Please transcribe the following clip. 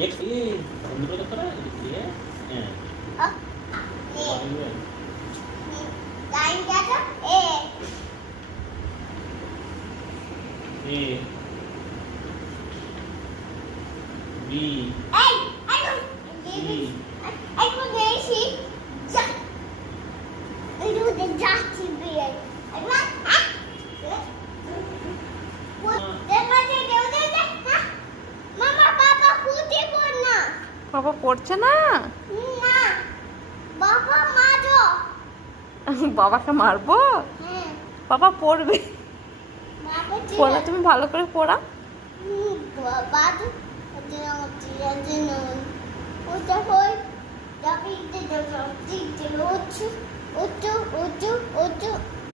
X A. Untuk itu kan ya. Lain kata A. A. B. Hey, aku nasi. Itu the jati biar. Mama, Papa, খুঁজে পড় না। বাবা পড়ছে না? না, বাবা মারো। বাবাকে মারবো? হ্যাঁ, বাবা পড়বে। বাবা পড়া তুমি ভালো করে পড়া। বাবা তো ওটা হই যাবি যে যাবি যে ওচু ওচু ওচু ওচু